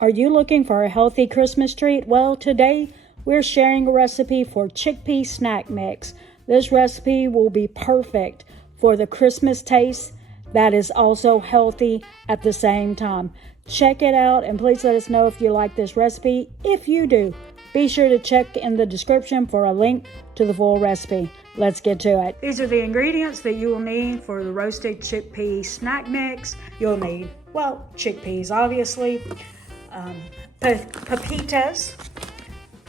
Are you looking for a healthy Christmas treat? Well, today we're sharing a recipe for chickpea snack mix. This recipe will be perfect for the Christmas taste that is also healthy at the same time. Check it out and please let us know if you like this recipe. If you do, be sure to check in the description for a link to the full recipe. Let's get to it. These are the ingredients that you will need for the roasted chickpea snack mix. You'll need, well, chickpeas obviously, pepitas,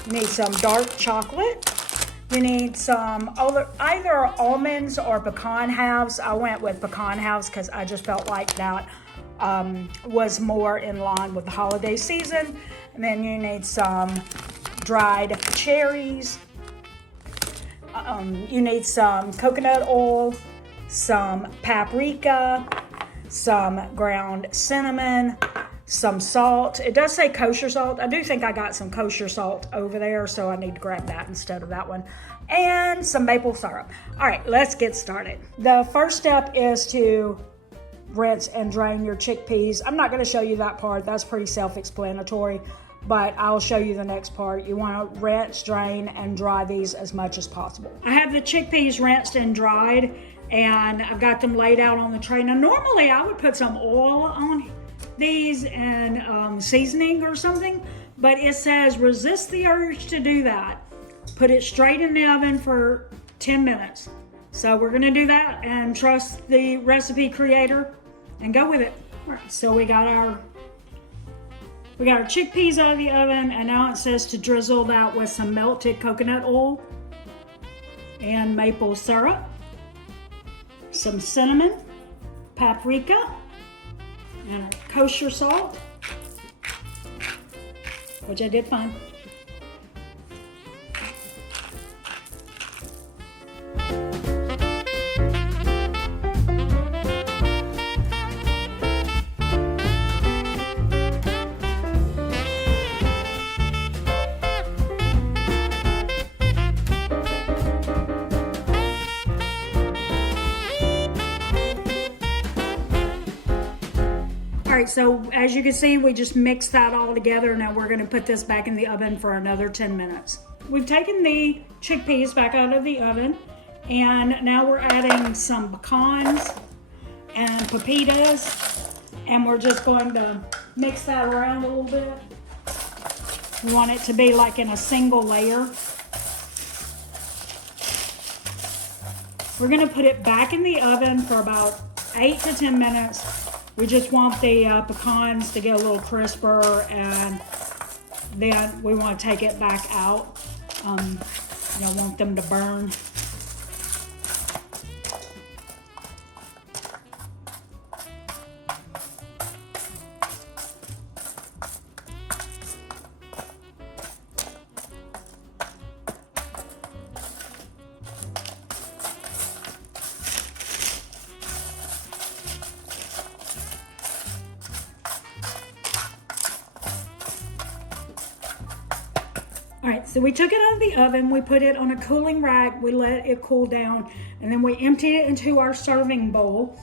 you need some dark chocolate, you need some either almonds or pecan halves. I went with pecan halves because I just felt like that was more in line with the holiday season. And then you need some dried cherries, you need some coconut oil, some paprika, some ground cinnamon, some salt. It does say kosher salt. I do think I got some kosher salt over there, so I need to grab that instead of that one. And some maple syrup. All right, let's get started. The first step is to rinse and drain your chickpeas. I'm not going to show you that part. That's pretty self-explanatory, but I'll show you the next part. You want to rinse, drain, and dry these as much as possible. I have the chickpeas rinsed and dried, and I've got them laid out on the tray. Now, normally I would put some oil on these and seasoning or something, but it says resist the urge to do that. Put it straight in the oven for 10 minutes. So we're gonna do that and trust the recipe creator and go with it. All right, so we got our chickpeas out of the oven, and now it says to drizzle that with some melted coconut oil and maple syrup, some cinnamon, paprika, and kosher salt, which I did find. So as you can see, we just mixed that all together. Now we're going to put this back in the oven for another 10 minutes. We've taken the chickpeas back out of the oven, and now we're adding some pecans and pepitas, and we're just going to mix that around a little bit. We want it to be like in a single layer. We're going to put it back in the oven for about 8 to 10 minutes. We just want the pecans to get a little crisper, and then we want to take it back out. You don't want them to burn. All right, so we took it out of the oven, we put it on a cooling rack, we let it cool down, and then we emptied it into our serving bowl.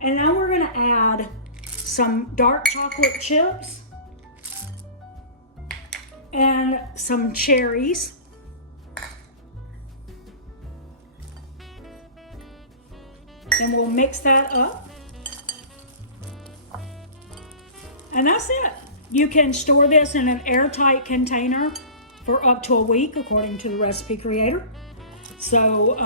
And now we're gonna add some dark chocolate chips and some cherries. And we'll mix that up. And that's it. You can store this in an airtight container for up to a week, according to the recipe creator. So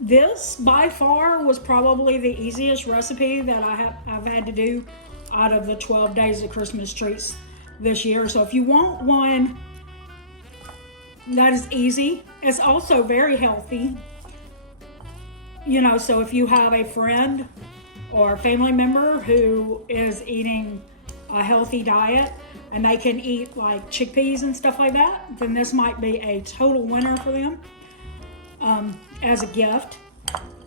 this by far was probably the easiest recipe that I've had to do out of the 12 days of Christmas treats this year. So if you want one that is easy, it's also very healthy. You know, so if you have a friend or a family member who is eating a healthy diet and they can eat like chickpeas and stuff like that, then this might be a total winner for them as a gift.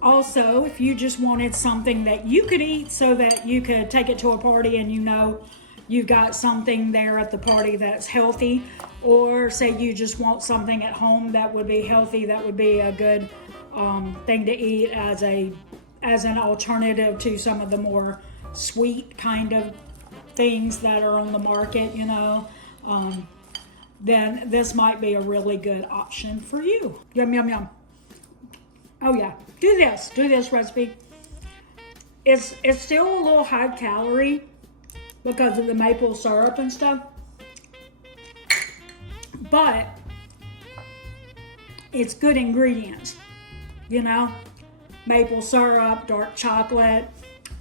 Also, if you just wanted something that you could eat so that you could take it to a party and you know you've got something there at the party that's healthy, or say you just want something at home that would be healthy, that would be a good thing to eat as an alternative to some of the more sweet kind of things that are on the market, you know, then this might be a really good option for you. Yum, yum, yum. Oh yeah, do this recipe. It's still a little high calorie because of the maple syrup and stuff, but it's good ingredients, you know, maple syrup, dark chocolate,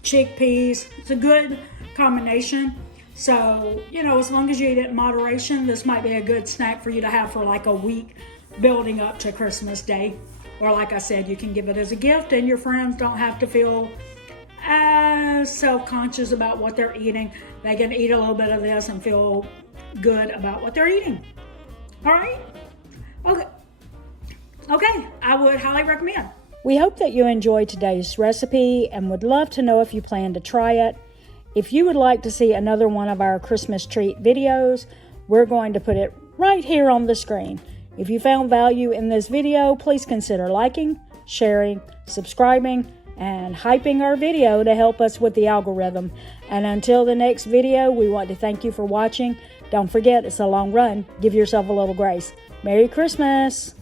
chickpeas. It's a good combination. So, you know, as long as you eat it in moderation, this might be a good snack for you to have for like a week building up to Christmas Day. Or like I said, you can give it as a gift and your friends don't have to feel as self-conscious about what they're eating. They can eat a little bit of this and feel good about what they're eating. All right? Okay, I would highly recommend. We hope that you enjoyed today's recipe and would love to know if you plan to try it. If you would like to see another one of our Christmas treat videos, we're going to put it right here on the screen. If you found value in this video, please consider liking, sharing, subscribing, and hyping our video to help us with the algorithm. And until the next video, we want to thank you for watching. Don't forget, it's a long run. Give yourself a little grace. Merry Christmas!